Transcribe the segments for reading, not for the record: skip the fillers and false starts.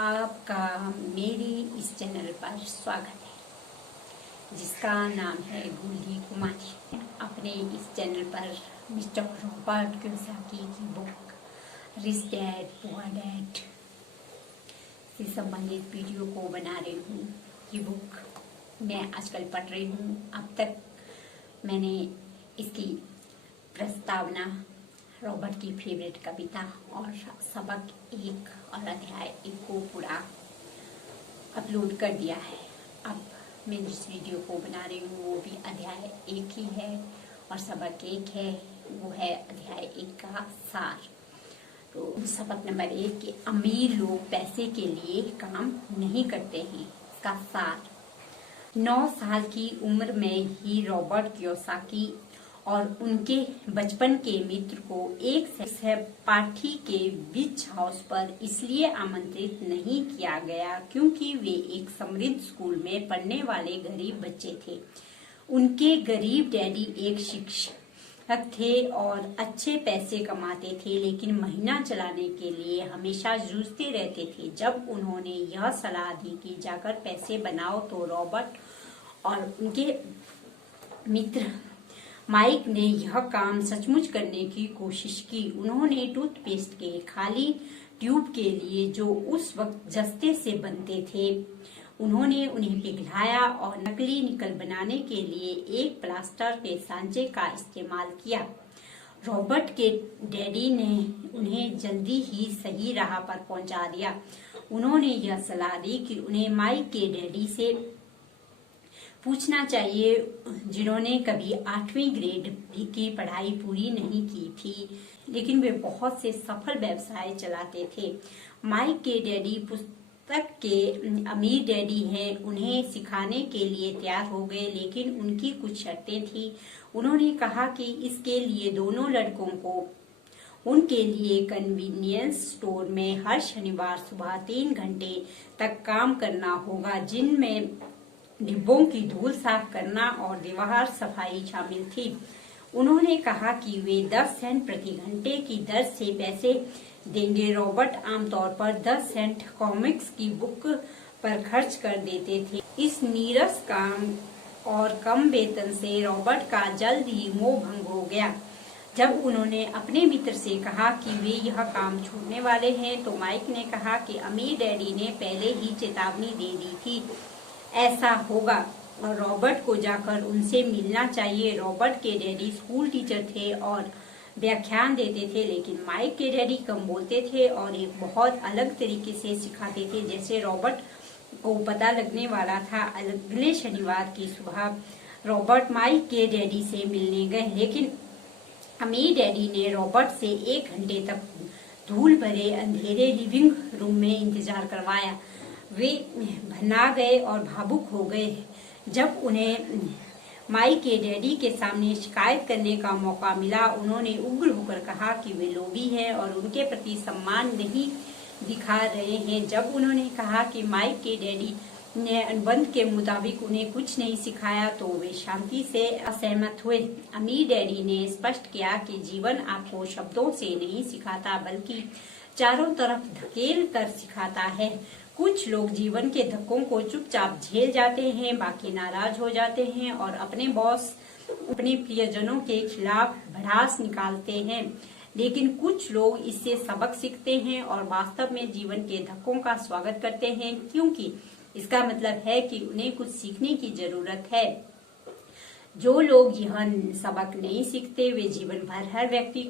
आपका मेरे इस चैनल पर स्वागत है जिसका नाम है गोल्डी कुमारी। अपने इस चैनल पर मिस्टर रॉबर्ट कियोसाकी की book rich dad poor dad से संबंधित वीडियो को बना रही हूँ। ये बुक मैं आजकल पढ़ रही हूँ। अब तक मैंने इसकी प्रस्तावना, रॉबर्ट की फेवरेट कविता और सबक 1 और अध्याय 1 को पूरा अपलोड कर दिया है। अब मैं जिस वीडियो को बना रही हूँ वो भी अध्याय 1 ही है और सबक 1 है। वो है अध्याय 1 का सार। तो सबक नंबर 1 कि अमीर लोग पैसे के लिए काम नहीं करते हैं। इसका सार 9 साल की उम्र में ही रॉबर्ट कियोसाकी और उनके बचपन के मित्र को एक सहपाठी के बीच हाउस पर इसलिए आमंत्रित नहीं किया गया क्योंकि वे एक समृद्ध स्कूल में पढ़ने वाले गरीब बच्चे थे। उनके गरीब डैडी एक शिक्षक थे और अच्छे पैसे कमाते थे, लेकिन महीना चलाने के लिए हमेशा जूझते रहते थे। जब उन्होंने यह सलाह दी कि जाकर पैसे बनाओ तो रॉबर्ट और उनके मित्र माइक ने यह काम सचमुच करने की कोशिश की। उन्होंने टूथपेस्ट के खाली ट्यूब के लिए, जो उस वक्त जस्ते से बनते थे, उन्होंने उन्हें पिघलाया और नकली निकल बनाने के लिए एक प्लास्टर के सांचे का इस्तेमाल किया। रॉबर्ट के डैडी ने उन्हें जल्दी ही सही राह पर पहुंचा दिया। उन्होंने यह सलाह दी कि उन्हें माइक के डैडी से पूछना चाहिए, जिन्होंने कभी 8वीं ग्रेड की पढ़ाई पूरी नहीं की थी, लेकिन वे बहुत से सफल व्यवसाय चलाते थे। माइक के डैडी पुस्तक के अमीर डैडी हैं, उन्हें सिखाने के लिए तैयार हो गए, लेकिन उनकी कुछ शर्तें थी। उन्होंने कहा कि इसके लिए दोनों लड़कों को उनके लिए कन्वीनियंस स्टोर में हर शनिवार सुबह 3 घंटे तक काम करना होगा, जिनमें डिब्बों की धूल साफ करना और दीवार सफाई शामिल थी। उन्होंने कहा कि वे 10 सेंट प्रति घंटे की दर से पैसे देंगे। रॉबर्ट आमतौर पर 10 सेंट कॉमिक्स की बुक पर खर्च कर देते थे। इस नीरस काम और कम वेतन से रॉबर्ट का जल्द ही मोह भंग हो गया। जब उन्होंने अपने मित्र से कहा कि वे यह काम छोड़ने वाले हैं, तो माइक ने कहा कि अमीर डैडी ने पहले ही चेतावनी दे दी थी, ऐसा होगा और रॉबर्ट को जाकर उनसे मिलना चाहिए। रॉबर्ट के डैडी स्कूल टीचर थे और व्याख्यान देते थे, लेकिन माइक के डैडी कम बोलते थे और एक बहुत अलग तरीके से सिखाते थे, जैसे रॉबर्ट को पता लगने वाला था। अगले शनिवार की सुबह रॉबर्ट माइक के डैडी से मिलने गए, लेकिन अमीर डैडी ने रॉबर्ट से 1 घंटे तक धूल भरे अंधेरे लिविंग रूम में इंतजार करवाया। वे भना गए और भावुक हो गए जब उन्हें माइक के डैडी के सामने शिकायत करने का मौका मिला। उन्होंने उग्र होकर कहा कि वे लोभी हैं और उनके प्रति सम्मान नहीं दिखा रहे हैं। जब उन्होंने कहा कि माइक के डैडी ने अनुबंध के मुताबिक उन्हें कुछ नहीं सिखाया, तो वे शांति से असहमत हुए। अमीर डैडी ने स्पष्ट किया कि जीवन आपको शब्दों से नहीं सिखाता, बल्कि चारों तरफ धकेल कर सिखाता है। कुछ लोग जीवन के धक्कों को चुपचाप झेल जाते हैं, बाकी नाराज हो जाते हैं और अपने बॉस, अपने प्रियजनों के खिलाफ भड़ास निकालते हैं, लेकिन कुछ लोग इससे सबक सीखते हैं और वास्तव में जीवन के धक्कों का स्वागत करते हैं, क्योंकि इसका मतलब है कि उन्हें कुछ सीखने की जरूरत है। जो लोग यह सबक नहीं सीखते, वे जीवन भर हर व्यक्ति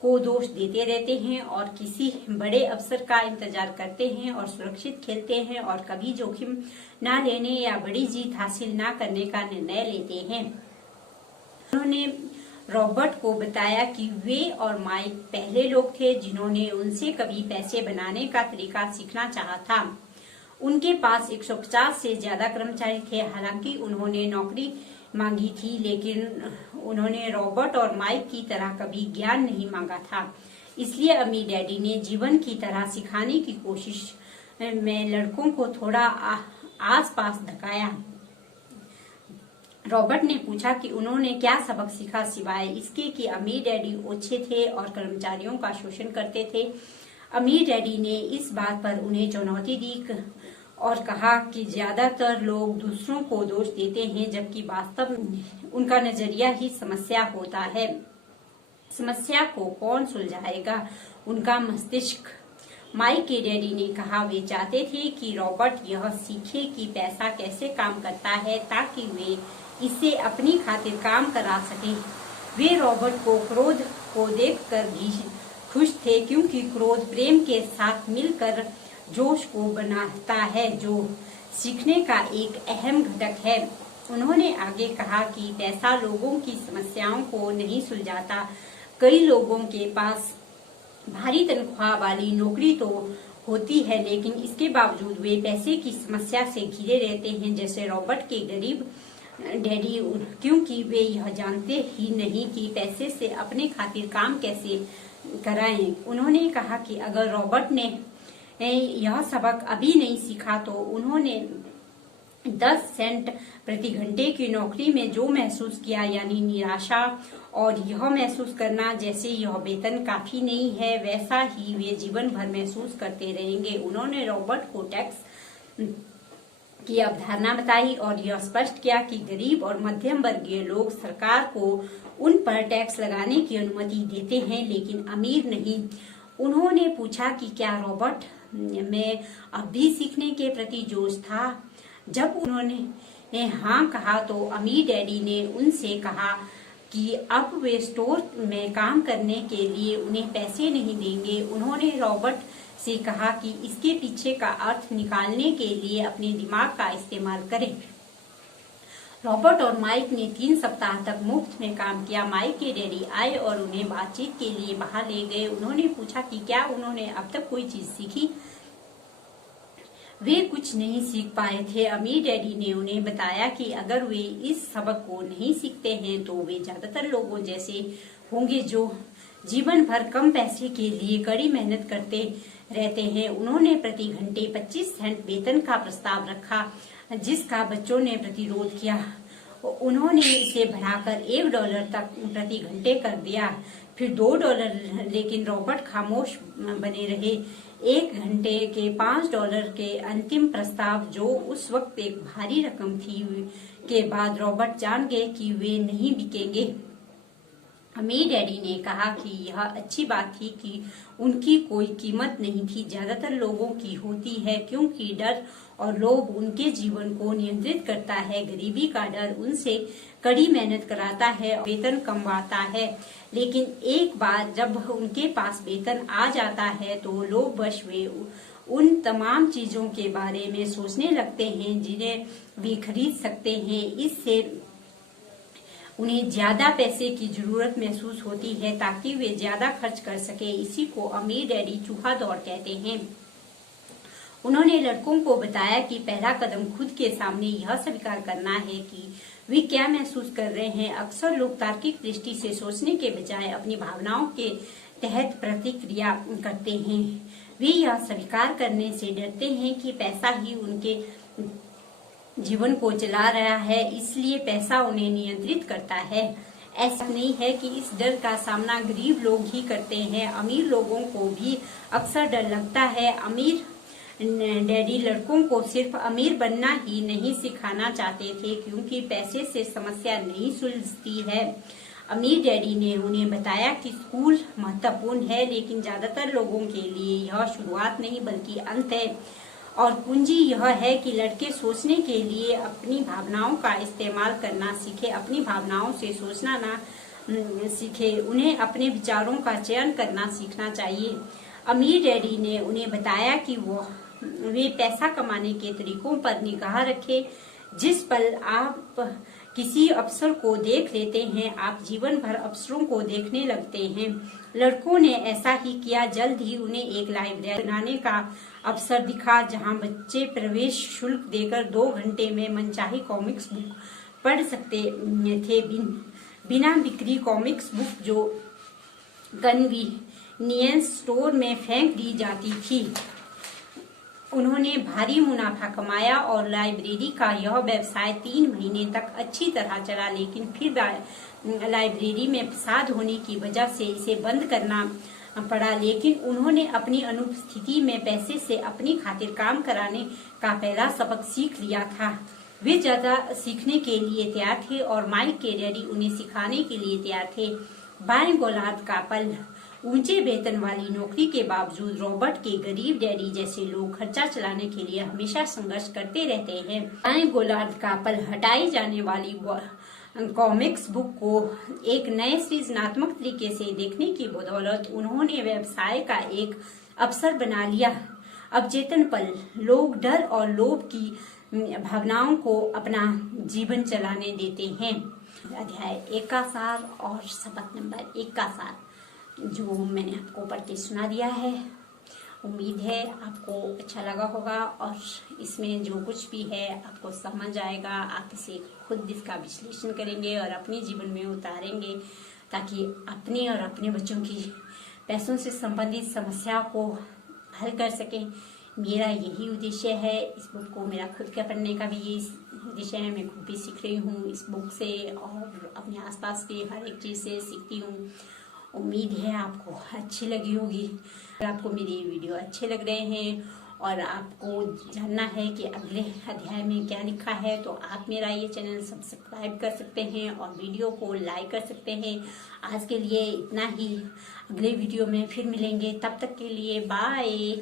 को दोष देते रहते हैं और किसी बड़े अवसर का इंतजार करते हैं और सुरक्षित खेलते हैं और कभी जोखिम न लेने या बड़ी जीत हासिल न करने का निर्णय लेते हैं। उन्होंने रॉबर्ट को बताया कि वे और माइक पहले लोग थे जिन्होंने उनसे कभी पैसे बनाने का तरीका सीखना चाहा था। उनके पास 150 से ज्यादा कर्मचारी थे। हालांकि उन्होंने नौकरी मांगी थी, लेकिन उन्होंने रॉबर्ट और माइक की तरह कभी ज्ञान नहीं मांगा था। इसलिए अमीर डैडी ने जीवन की तरह सिखाने की कोशिश में लड़कों को थोड़ा आसपास धकाया। रॉबर्ट ने पूछा कि उन्होंने क्या सबक सीखा, सिवाय इसके कि अमीर डैडी ओछे थे और कर्मचारियों का शोषण करते थे। अमीर डैडी ने इस बात पर उन्हें चुनौती दी और कहा कि ज्यादातर लोग दूसरों को दोष देते हैं, जबकि वास्तव में उनका नजरिया ही समस्या होता है। समस्या को कौन सुलझाएगा? उनका मस्तिष्क। माइक के डैडी ने कहा वे चाहते थे कि रॉबर्ट यह सीखे कि पैसा कैसे काम करता है ताकि वे इसे अपनी खातिर काम करा सके। वे रॉबर्ट को क्रोध को देखकर भी खुश थे, क्योंकि क्रोध प्रेम के साथ मिलकर जोश को बनाता है, जो सीखने का एक अहम घटक है। उन्होंने आगे कहा कि पैसा लोगों की समस्याओं को नहीं सुलझाता। कई लोगों के पास भारी तनख्वाह वाली नौकरी तो होती है, लेकिन इसके बावजूद वे पैसे की समस्या से घिरे रहते हैं, जैसे रॉबर्ट के गरीब डैडी, क्योंकि वे यह जानते ही नहीं कि पैसे से अपने खातिर काम कैसे कराएं। उन्होंने कहा कि अगर रॉबर्ट ने यह सबक अभी नहीं सीखा तो उन्होंने 10 सेंट प्रति घंटे की नौकरी में जो महसूस किया, यानी निराशा और यह महसूस करना जैसे यह वेतन काफी नहीं है, वैसा ही वे जीवन भर महसूस करते रहेंगे। उन्होंने रॉबर्ट को टैक्स की अवधारणा बताई और यह स्पष्ट किया कि गरीब और मध्यम वर्गीय लोग सरकार को उन पर टैक्स लगाने की अनुमति देते हैं, लेकिन अमीर नहीं। उन्होंने पूछा कि क्या रॉबर्ट में अब भी सीखने के प्रति जोश था। जब उन्होंने हाँ कहा तो अमीर डैडी ने उनसे कहा कि अब वे स्टोर में काम करने के लिए उन्हें पैसे नहीं देंगे। उन्होंने रॉबर्ट से कहा कि इसके पीछे का अर्थ निकालने के लिए अपने दिमाग का इस्तेमाल करें। रॉबर्ट और माइक ने 3 सप्ताह तक मुफ्त में काम किया। माइक के डैडी आए और उन्हें बातचीत के लिए बाहर ले गए। उन्होंने पूछा कि क्या उन्होंने अब तक कोई चीज सीखी। वे कुछ नहीं सीख पाए थे। अमीर डैडी ने उन्हें बताया कि अगर वे इस सबक को नहीं सीखते हैं तो वे ज्यादातर लोगों जैसे होंगे जो जीवन भर कम पैसे के लिए कड़ी मेहनत करते रहते हैं। उन्होंने प्रति घंटे 25 सेंट वेतन का प्रस्ताव रखा, जिसका बच्चों ने प्रतिरोध किया। उन्होंने इसे बढ़ाकर $1 तक प्रति घंटे कर दिया, फिर $2, लेकिन रॉबर्ट खामोश बने रहे। 1 घंटे के $5 के अंतिम प्रस्ताव, जो उस वक्त एक भारी रकम थी, के बाद रॉबर्ट जान गए कि वे नहीं बिकेंगे। अमीर डैडी ने कहा कि यह अच्छी बात थी कि उनकी कोई कीमत नहीं थी, ज्यादातर लोगों की होती है, क्योंकि डर और लोभ उनके जीवन को नियंत्रित करता है। गरीबी का डर उनसे कड़ी मेहनत कराता है और वेतन कमवाता है, लेकिन एक बार जब उनके पास वेतन आ जाता है तो लोभवश वे उन तमाम चीजों के बारे में सोचने लगते हैं जिन्हें वे खरीद सकते हैं। इससे उन्हें ज्यादा पैसे की जरूरत महसूस होती है ताकि वे ज्यादा खर्च कर सके। इसी को अमीर डैडी चूहा दौड़ कहते हैं। उन्होंने लड़कों को बताया कि पहला कदम खुद के सामने यह स्वीकार करना है कि वे क्या महसूस कर रहे हैं। अक्सर लोग तार्किक दृष्टि से सोचने के बजाय अपनी भावनाओं के तहत प्रतिक्रिया करते हैं। वे यह स्वीकार करने से डरते हैं कि पैसा ही उनके जीवन को चला रहा है, इसलिए पैसा उन्हें नियंत्रित करता है। ऐसा नहीं है कि इस डर का सामना गरीब लोग ही करते हैं, अमीर लोगों को भी अक्सर डर लगता है। अमीर डैडी लड़कों को सिर्फ अमीर बनना ही नहीं सिखाना चाहते थे, क्योंकि पैसे से समस्या नहीं सुलझती है। अमीर डैडी ने उन्हें बताया कि स्कूल महत्वपूर्ण है, लेकिन ज्यादातर लोगों के लिए यह शुरुआत नहीं बल्कि अंत है। और कुंजी यह है कि लड़के सोचने के लिए अपनी भावनाओं का इस्तेमाल करना सीखे, अपनी भावनाओं से सोचना ना सीखे। उन्हें अपने विचारों का चयन करना सीखना चाहिए। अमीर डैडी ने उन्हें बताया कि वे पैसा कमाने के तरीकों पर निगाह रखें। जिस पल आप किसी अवसर को देख लेते हैं, आप जीवन भर अवसरों को देखने लगते हैं। लड़कों ने ऐसा ही किया। जल्द ही उन्हें एक लाइब्रेरी बनाने का अवसर दिखा, जहां बच्चे प्रवेश शुल्क देकर 2 घंटे में मनचाही कॉमिक्स बुक पढ़ सकते थे। बिना बिक्री कॉमिक्स बुक जो कन्वीनियंस स्टोर में फेंक दी जाती थी। उन्होंने भारी मुनाफा कमाया और लाइब्रेरी का यह व्यवसाय 3 महीने तक अच्छी तरह चला, लेकिन फिर लाइब्रेरी में फसाद होने की वजह से इसे बंद करना पड़ा, लेकिन उन्होंने अपनी अनुपस्थिति में पैसे से अपनी खातिर काम कराने का पहला सबक सीख लिया था। वे ज्यादा सीखने के लिए तैयार थे और माइक के डैडी उन्हें सिखाने के लिए तैयार थे। बाएं गोलार्ध का पल। ऊंचे वेतन वाली नौकरी के बावजूद रॉबर्ट के गरीब डैडी जैसे लोग खर्चा चलाने के लिए हमेशा संघर्ष करते रहते हैं। बाएं गोलार्ध का पल हटाई जाने वाली कॉमिक्स बुक को एक नए सृजनात्मक तरीके से देखने की बदौलत उन्होंने व्यवसाय का एक अवसर बना लिया। अवचेतन पल। लोग डर और लोभ की भावनाओं को अपना जीवन चलाने देते हैं। अध्याय 1 का सार और सबक नंबर 1 का सार जो मैंने आपको पढ़ के सुना दिया है। उम्मीद है आपको अच्छा लगा होगा और इसमें जो कुछ भी है आपको समझ आएगा। आप इसे खुद इसका विश्लेषण करेंगे और अपने जीवन में उतारेंगे ताकि अपने और अपने बच्चों की पैसों से संबंधित समस्या को हल कर सकें। मेरा यही उद्देश्य है। इस बुक को मेरा खुद का पढ़ने का भी यही उद्देश्य है। मैं खुद भी सीख रही हूँ इस बुक से और अपने आसपास के हर एक चीज़ से सीखती हूँ। उम्मीद है आपको अच्छी लगी होगी। अगर आपको मेरे वीडियो अच्छे लग रहे हैं और आपको जानना है कि अगले अध्याय में क्या लिखा है तो आप मेरा ये चैनल सब्सक्राइब कर सकते हैं और वीडियो को लाइक कर सकते हैं। आज के लिए इतना ही। अगले वीडियो में फिर मिलेंगे। तब तक के लिए बाय।